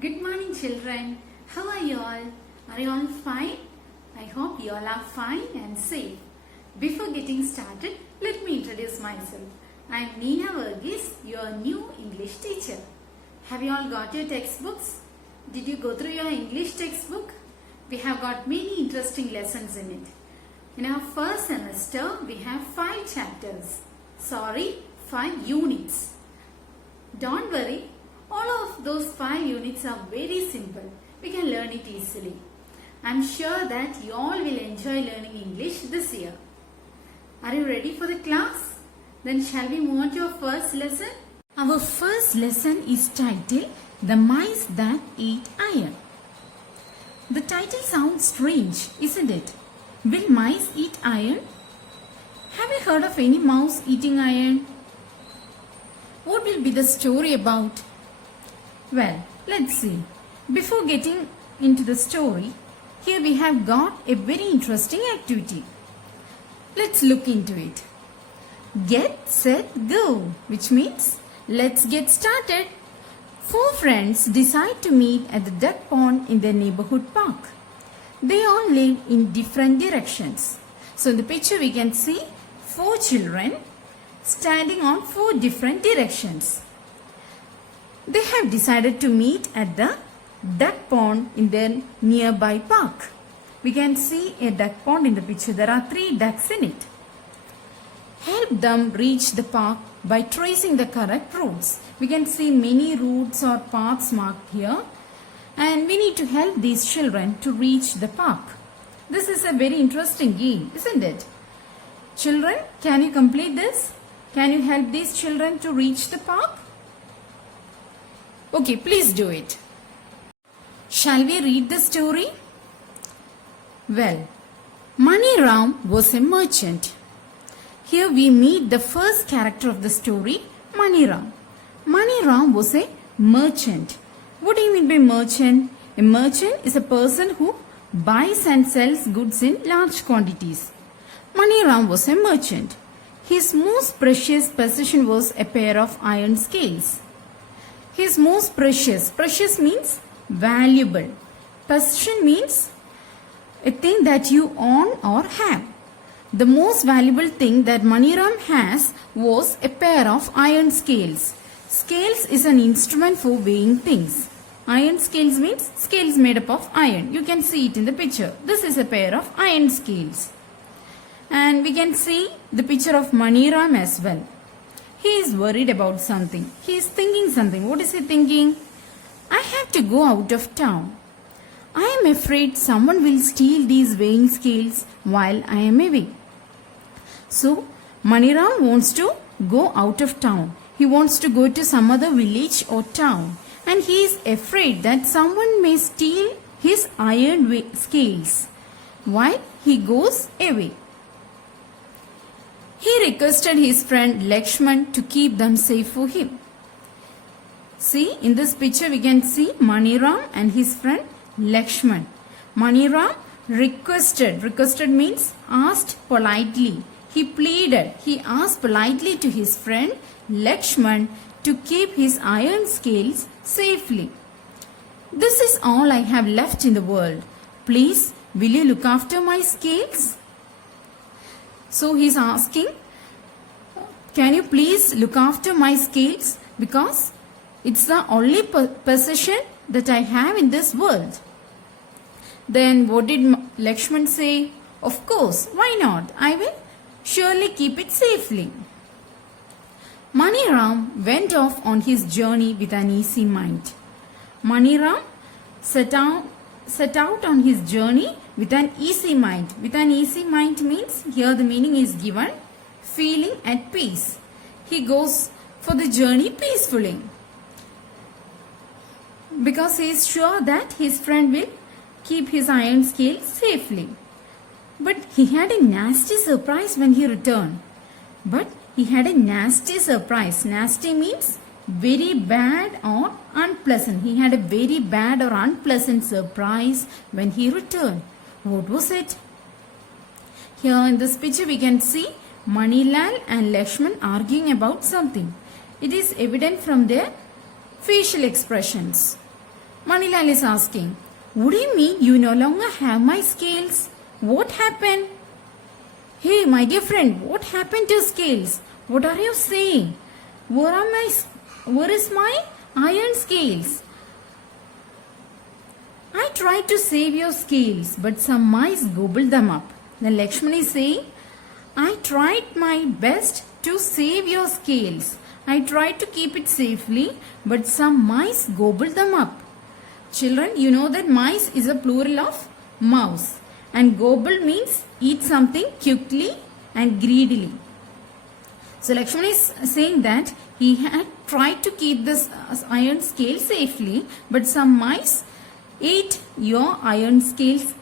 Good morning, children. How are you all? Are you all fine? I hope you all are fine and safe. Before getting started, let me introduce myself. I am Neena Verghese, your new English teacher. Have you all got your textbooks? Did you go through your English textbook? We have got many interesting lessons in it. In our first semester, we have 5 chapters. 5 units. Don't worry, all of those 5 units are very simple. We can learn it easily. I am sure that you all will enjoy learning English this year. Are you ready for the class? Then shall we move on to our first lesson? Our first lesson is titled The Mice That Eat Iron. The title sounds strange, isn't it? Will mice eat iron? Have you heard of any mouse eating iron? What will be the story about? Well, let's see. Before getting into the story, here we have got a very interesting activity. Let's look into it. Get, set, go, which means let's get started. 4 friends decide to meet at the duck pond in their neighborhood park. They all live in different directions. So in the picture we can see 4 children standing on 4 different directions. They have decided to meet at the duck pond in their nearby park. We can see a duck pond in the picture. There are 3 ducks in it. Help them reach the park by tracing the correct routes. We can see many routes or paths marked here, and we need to help these children to reach the park. This is a very interesting game, isn't it? Children, can you complete this? Can you help these children to reach the park? Okay, please do it. Shall we read the story? Well, Mani Ram was a merchant. Here we meet the first character of the story, Mani Ram. Mani Ram was a merchant. What do you mean by merchant? A merchant is a person who buys and sells goods in large quantities. Mani Ram was a merchant. His most precious possession was a pair of iron scales. His most precious means valuable. Possession means a thing that you own or have. The most valuable thing that Mani Ram has was a pair of iron scales. Scales is an instrument for weighing things. Iron scales means scales made up of iron. You can see it in the picture. This is a pair of iron scales. And we can see the picture of Mani Ram as well. He is worried about something. He is thinking something. What is he thinking? I have to go out of town. I am afraid someone will steal these weighing scales while I am away. So, Mani Ram wants to go out of town. He wants to go to some other village or town. And he is afraid that someone may steal his iron scales while he goes away. He requested his friend Lakshman to keep them safe for him. See, in this picture we can see Mani Ram and his friend Lakshman. Mani Ram requested. Requested means asked politely. He pleaded. He asked politely to his friend Lakshman to keep his iron scales safely. This is all I have left in the world. Please, will you look after my scales? So he is asking, can you please look after my scales? Because it's the only possession that I have in this world. Then what did Lakshman say? Of course, why not? I will surely keep it safely. Mani Ram went off on his journey with an easy mind. Mani Ram set out on his journey with an easy mind. With an easy mind means, here the meaning is given, feeling at peace. He goes for the journey peacefully, because he is sure that his friend will keep his iron scale safely. But he had a nasty surprise when he returned. Nasty means very bad or unpleasant. He had a very bad or unpleasant surprise when he returned. What was it? Here in this picture we can see Manilal and Lakshman arguing about something. It is evident from their facial expressions. Manilal is asking, what do you mean you no longer have my scales? What happened? Hey, my dear friend, what happened to scales? What are you saying? Where is my iron scales? I tried to save your scales, but some mice gobbled them up. Then Lakshman is saying, I tried my best to save your scales. I tried to keep it safely, but some mice gobbled them up. Children, you know that mice is a plural of mouse, and gobble means eat something quickly and greedily. So Lakshman is saying that he had tried to keep this iron scale safely, but some mice ate your iron scales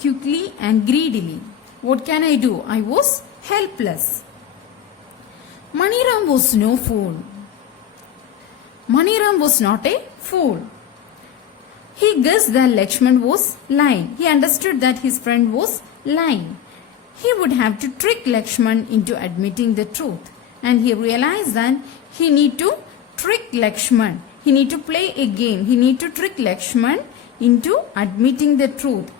quickly and greedily. What can I do? I was helpless. Maniram was no fool. Maniram was not a fool. He guessed that Lakshman was lying. He understood that his friend was lying. He would have to trick Lakshman into admitting the truth. And he realized that he need to trick Lakshman. He need to play a game. He need to trick Lakshman into admitting the truth.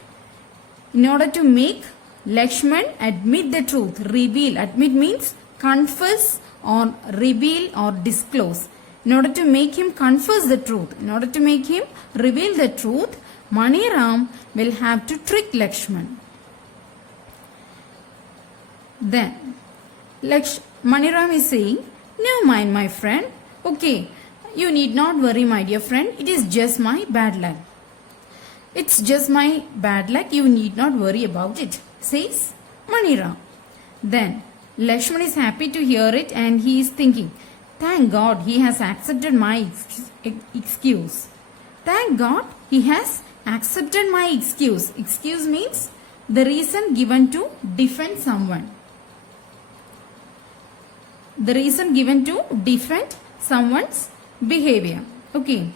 In order to make Lakshman admit the truth, reveal. Admit means confess or reveal or disclose. In order to make him confess the truth, in order to make him reveal the truth, Maniram will have to trick Lakshman. Then, Maniram is saying, never mind my friend. Okay, you need not worry my dear friend. It is just my bad luck. It's just my bad luck. You need not worry about it, says Maniram. Then, Lakshman is happy to hear it and he is thinking, thank God he has accepted my excuse. Thank God he has accepted my excuse. Excuse means the reason given to defend someone. The reason given to defend someone's behavior. Okay.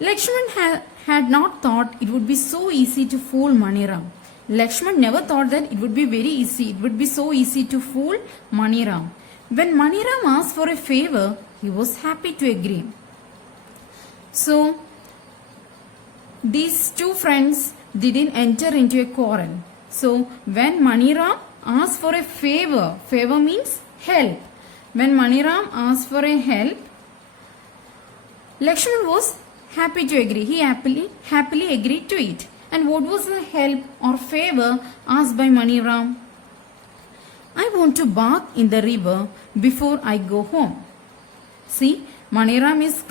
Lakshman had not thought it would be so easy to fool Maniram. Lakshman never thought that it would be very easy. It would be so easy to fool Maniram. When Maniram asked for a favor, he was happy to agree. So, these two friends didn't enter into a quarrel. So, when Maniram asked for a favor, favor means help. When Maniram asked for a help, Lakshman was happy to agree. He happily agreed to it. And what was the help or favor asked by Maniram? I want to bath in the river before I go home. See, Maniram is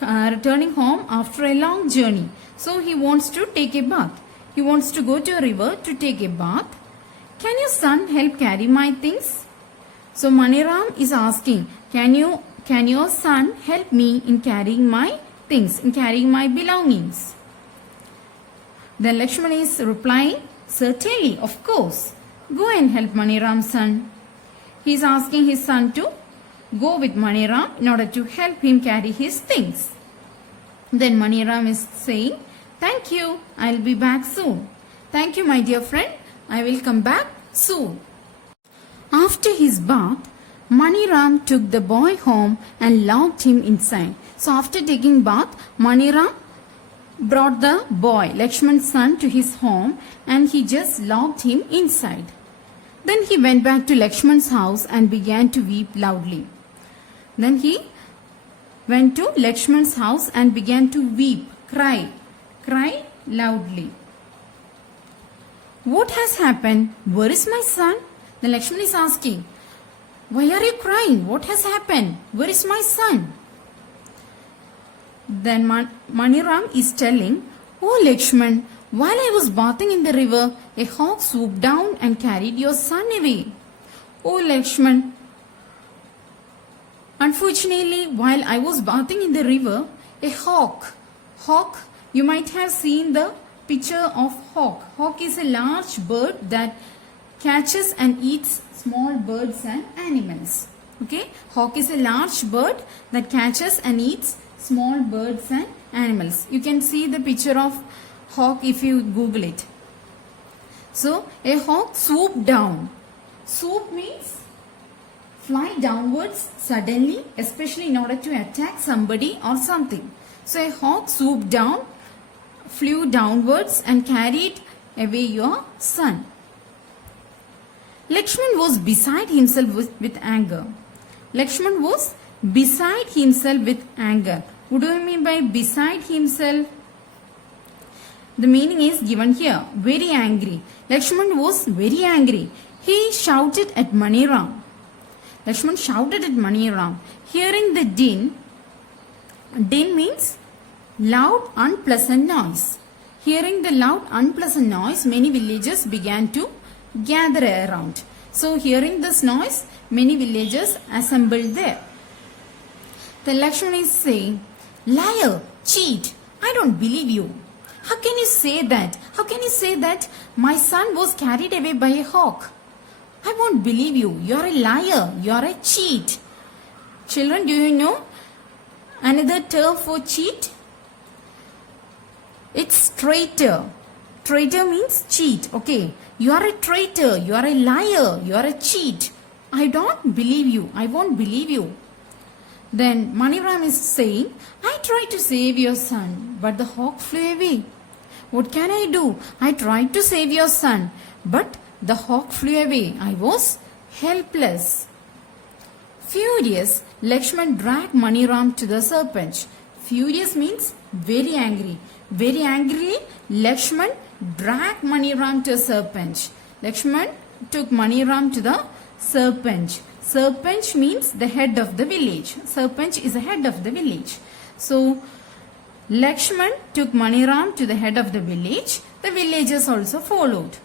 returning home after a long journey. So he wants to take a bath. He wants to go to a river to take a bath. Can your son help carry my things? So Maniram is asking, can your son help me in carrying my things, in carrying my belongings? Then Lakshman is replying, certainly, of course. Go and help Maniram's son. He is asking his son to go with Maniram in order to help him carry his things. Then Maniram is saying, thank you, I will be back soon. Thank you, my dear friend, I will come back soon. After his bath, Maniram took the boy home and locked him inside. So after taking bath, Maniram brought the boy, Lakshman's son, to his home and he just locked him inside. Then he went back to Lakshman's house and began to weep loudly. Then he went to Lakshman's house and began to weep, cry loudly. What has happened? Where is my son? Then Lakshman is asking, why are you crying? What has happened? Where is my son? Then Maniram is telling, oh Lakshman, while I was bathing in the river, a hawk swooped down and carried your son away. Oh Lakshman, unfortunately, while I was bathing in the river, a hawk, you might have seen the picture of hawk. Hawk is a large bird that catches and eats small birds and animals. Okay, hawk is a large bird that catches and eats small birds and animals. You can see the picture of hawk if you Google it. So, a hawk swooped down. Swoop means fly downwards suddenly, especially in order to attack somebody or something. So a hawk swooped down, flew downwards and carried away your son. Lakshman was beside himself with anger. Lakshman was beside himself with anger. What do you mean by beside himself? The meaning is given here. Very angry. Lakshman was very angry. He shouted at Maniram. Lakshman shouted at Maniram. Hearing the din means loud, unpleasant noise. Hearing the loud, unpleasant noise, many villagers began to gather around. So, hearing this noise, many villagers assembled there. The Lakshman is saying, liar, cheat, I don't believe you. How can you say that? How can you say that my son was carried away by a hawk? I won't believe you. You're a liar. You're a cheat. Children, do you know another term for cheat? It's traitor. Traitor means cheat. Okay. You are a traitor. You are a liar. You are a cheat. I don't believe you. I won't believe you. Then Maniram is saying, I tried to save your son, but the hawk flew away. What can I do? I tried to save your son, but the hawk flew away. I was helpless. Furious, Lakshman dragged Maniram to the Sarpanch. Furious means very angry. Very angrily, Lakshman dragged Maniram to a Sarpanch. Lakshman took Maniram to the Sarpanch. Sarpanch means the head of the village. Sarpanch is the head of the village. So, Lakshman took Maniram to the head of the village. The villagers also followed.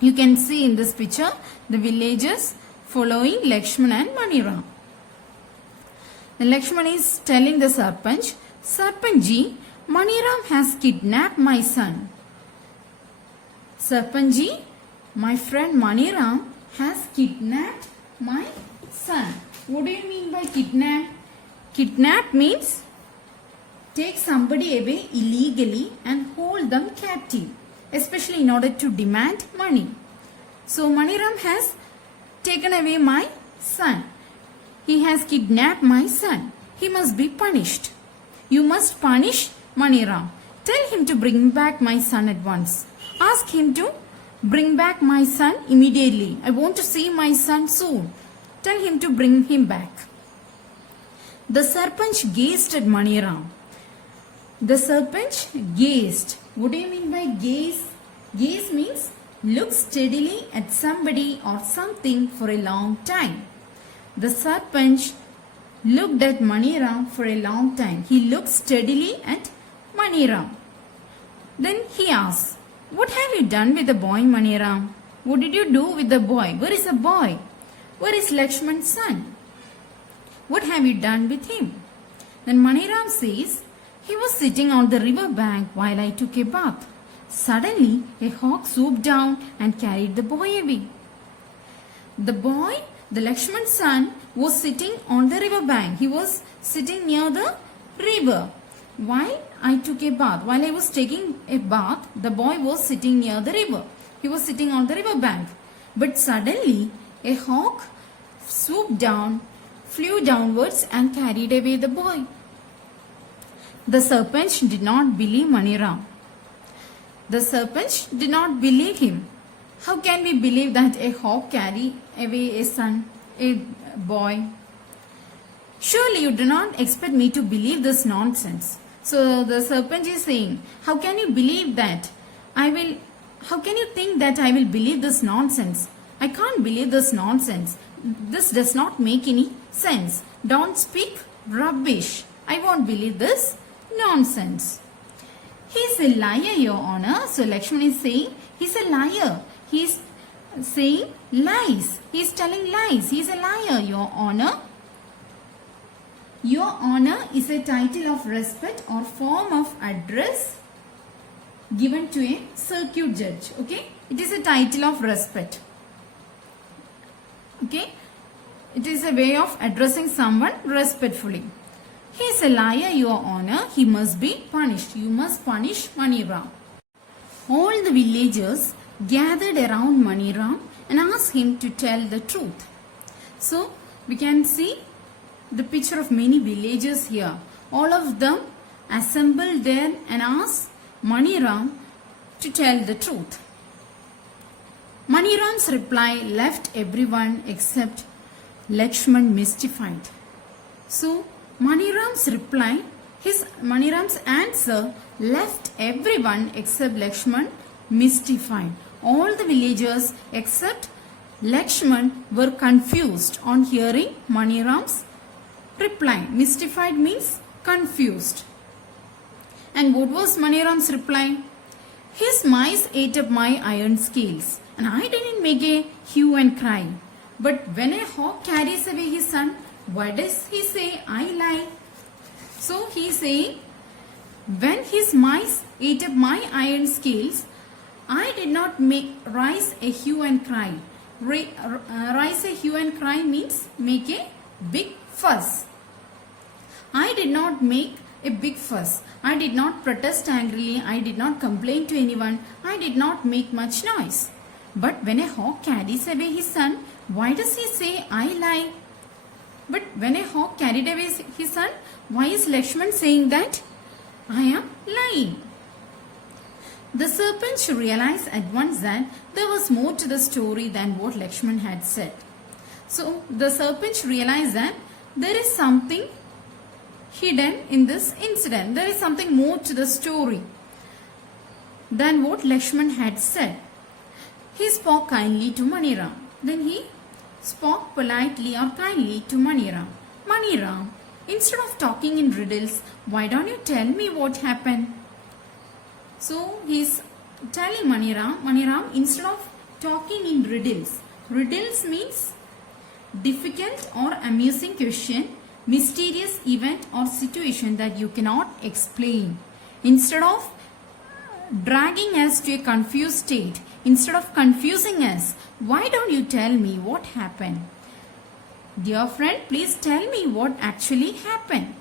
You can see in this picture the villagers following Lakshman and Maniram. The Lakshman is telling the Sarpanch, Sarpanchji, Maniram has kidnapped my son. Sarpanchji, my friend Maniram has kidnapped my son. What do you mean by kidnap? Kidnap means take somebody away illegally and hold them captive, especially in order to demand money. So Maniram has taken away my son. He has kidnapped my son. He must be punished. You must punish Maniram. Tell him to bring back my son at once. Ask him to bring back my son immediately. I want to see my son soon. Tell him to bring him back. The Sarpanch gazed at Maniram. The Sarpanch gazed. What do you mean by gaze? Gaze means look steadily at somebody or something for a long time. The Sarpanch looked at Maniram for a long time. He looked steadily at Maniram. Then he asked, what have you done with the boy, Maniram? What did you do with the boy? Where is the boy? Where is Lakshman's son? What have you done with him? Then Maniram says, he was sitting on the river bank while I took a bath. Suddenly, a hawk swooped down and carried the boy away. The boy, the Lakshman's son, was sitting on the river bank. He was sitting near the river. While I took a bath, while I was taking a bath, the boy was sitting near the river. He was sitting on the river bank. But suddenly, a hawk swooped down, flew downwards and carried away the boy. The Sarpanch did not believe Maniram. The Sarpanch did not believe him. How can we believe that a hawk carry away a son, a boy? Surely you do not expect me to believe this nonsense. So the Sarpanch is saying, how can you believe that? How can you think that I will believe this nonsense? I can't believe this nonsense. This does not make any sense. Don't speak rubbish. I won't believe this nonsense. He is a liar, Your Honor. So Lakshman is saying, he is a liar. He is saying lies. He is telling lies. He is a liar, Your Honor. Your Honor is a title of respect or form of address given to a circuit judge. Okay? It is a title of respect. Okay? It is a way of addressing someone respectfully. He is a liar, Your Honor. He must be punished. You must punish Maniram. All the villagers gathered around Maniram and asked him to tell the truth. So, we can see the picture of many villagers here. All of them assembled there and asked Maniram to tell the truth. Maniram's reply left everyone except Lakshman mystified. So Maniram's answer left everyone except Lakshman mystified. All the villagers except Lakshman were confused on hearing Maniram's reply. Mystified means confused. And what was Maniram's reply? His mice ate up my iron scales, and I didn't make a hue and cry. But when a hawk carries away his son, why does he say, I lie? So he is saying, when his mice ate up my iron scales, I did not rise a hue and cry. Rise a hue and cry means make a big fuss. I did not make a big fuss. I did not protest angrily. I did not complain to anyone. I did not make much noise. But when a hawk carries away his son, why does he say, I lie? But when a hawk carried away his son, why is Lakshman saying that I am lying? The serpent realized at once that there was more to the story than what Lakshman had said. So the serpent realized that there is something hidden in this incident. There is something more to the story than what Lakshman had said. He spoke kindly to Maniram. Then he spoke politely or kindly to Maniram. Maniram, instead of talking in riddles, why don't you tell me what happened? So he is telling Maniram, instead of talking in riddles. Riddles means difficult or amusing question, mysterious event or situation that you cannot explain. Instead of dragging us to a confused state, instead of confusing us, why don't you tell me what happened? Dear friend, please tell me what actually happened.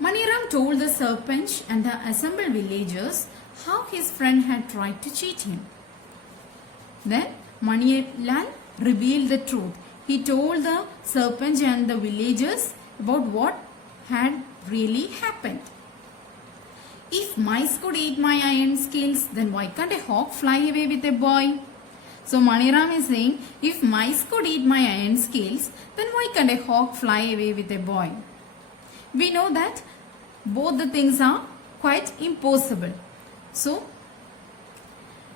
Maniram told the serpent and the assembled villagers how his friend had tried to cheat him. Then Manilal revealed the truth. He told the serpent and the villagers about what had really happened. If mice could eat my iron scales, then why can't a hawk fly away with a boy? So Maniram is saying, if mice could eat my iron scales, then why can't a hawk fly away with a boy? We know that both the things are quite impossible. So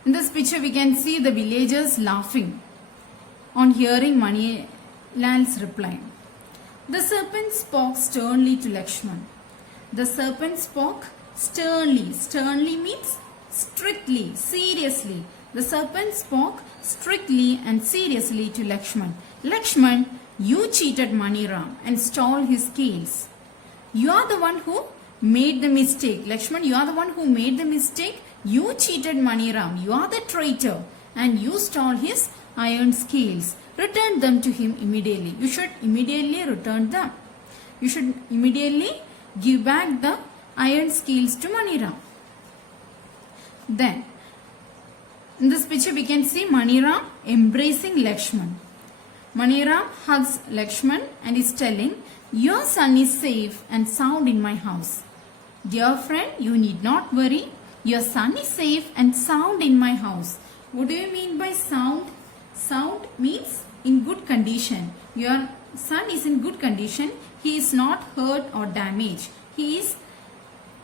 in this picture we can see the villagers laughing on hearing Manilal's reply. The serpent spoke sternly to Lakshman. The serpent spoke sternly. Sternly means strictly, seriously. The serpent spoke strictly and seriously to Lakshman. Lakshman, you cheated Maniram and stole his scales. You are the one who made the mistake. Lakshman, you are the one who made the mistake. You cheated Maniram. You are the traitor and you stole his iron scales. Return them to him immediately. You should immediately return them. You should immediately give back the iron scales to Maniram. Then, in this picture we can see Maniram embracing Lakshman. Maniram hugs Lakshman and is telling, your son is safe and sound in my house. Dear friend, you need not worry. Your son is safe and sound in my house. What do you mean by sound? Sound means in good condition. Your son is in good condition. He is not hurt or damaged. He is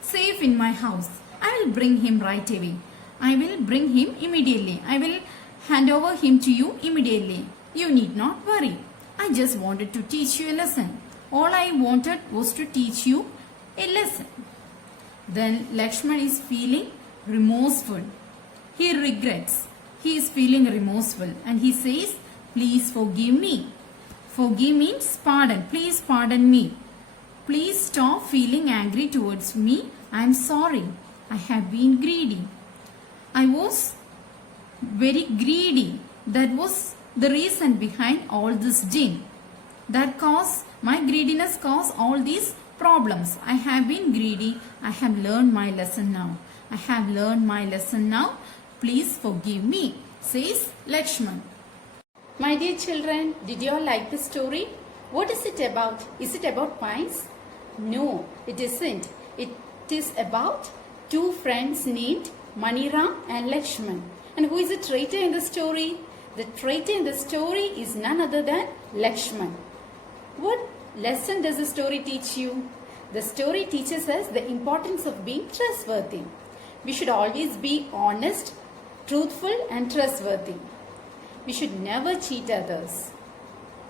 safe in my house. I will bring him right away. I will bring him immediately. I will hand over him to you immediately. You need not worry. I just wanted to teach you a lesson. All I wanted was to teach you a lesson. Then Lakshman is feeling remorseful. He regrets. He is feeling remorseful and he says, please forgive me. Forgive means pardon. Please pardon me. Please stop feeling angry towards me. I am sorry. I have been greedy. I was very greedy. That was the reason behind all this din. My greediness caused all these problems. I have been greedy. I have learned my lesson now. I have learned my lesson now. Please forgive me, says Lakshman. My dear children, did you all like the story? What is it about? Is it about mice? No, it isn't. It is about two friends named Maniram and Lakshman. And who is the traitor in the story? The traitor in the story is none other than Lakshman. What lesson does the story teach you? The story teaches us the importance of being trustworthy. We should always be honest, truthful and trustworthy. We should never cheat others.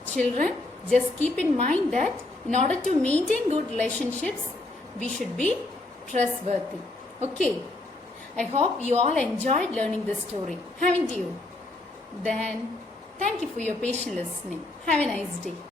Children, just keep in mind that in order to maintain good relationships, we should be trustworthy. Okay, I hope you all enjoyed learning this story, haven't you? Then, thank you for your patient listening. Have a nice day.